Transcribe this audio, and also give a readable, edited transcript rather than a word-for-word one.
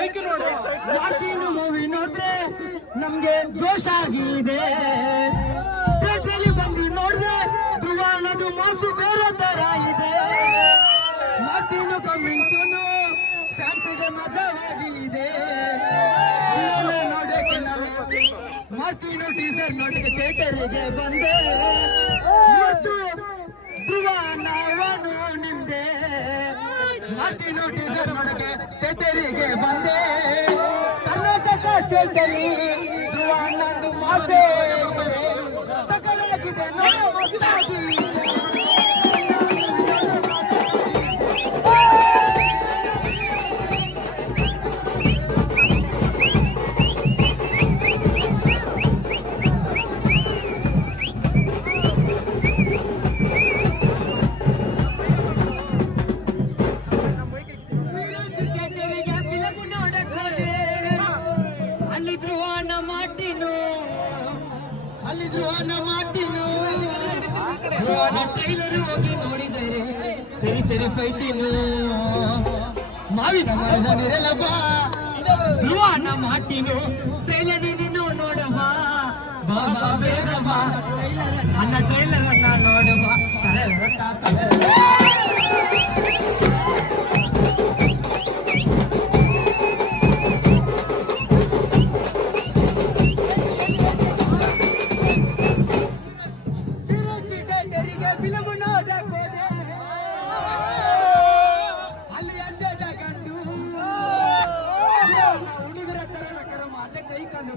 Martin movie ನೋಡಿದ್ರೆ ನಮ್ಗೆ ಜೋಶ್ ಆಗಿದೆ. ಥಿಯೇಟ್ರಲ್ಲಿ ಬಂದು ನೋಡಿದ್ರೆ ಧ್ರುವ ಅನ್ನೋದು ಮಾಸು ಬೇರೆ ತರ ಇದೆ. ಮಾರ್ಟಿನ್ ಕಮಿಂಗ್ಸೂನು ಫ್ಯಾನ್ಸಿಗೆ ಮಜವಾಗಿದೆ. ನೋಡಕ್ಕೆ ಮಾರ್ಟಿನ್ ಟೀಸರ್ ನೋಡಕ್ಕೆ ಥಿಯೇಟರಿಗೆ ಬಂದೆ. ಇವತ್ತು ಧ್ರುವ ನಾವನು ನಿಮ್ದೆ. ಮಾರ್ಟಿನ್ ಟೀಸರ್ ನೋಡಕ್ಕೆ ಥಿಯೇಟರಿಗೆ ಬಂದೆ. ಕರ್ನಾಟಕ ಸ್ಟೇಟಲ್ಲಿ ಧ್ರುವ ನಂದು ಮಾಸೆ ತಕಲಾಗಿದೆ ನೋಡ ಮಸ್ತಾಗಿ. ಟ್ರೈಲರ್ ಹೋಗಿ ನೋಡಿದರೆ ಸರಿ ಸರಿ ಫೈಟಿನು ಮಾವಿನ ಮರದ ನಿರಲಬ ಧ್ರುವನ ಮಾಟಿನು ಟ್ರೈಲರ್ ನೀನು ನೋಡಬ ಬಾಬಾ ಬೇಗ ಬಾ ಅನ್ನ ಟ್ರೈಲರ್ ಅನ್ನ ನೋಡಬ. ಹುಡುಗರ ತರ ಕೈ ಕಾಲು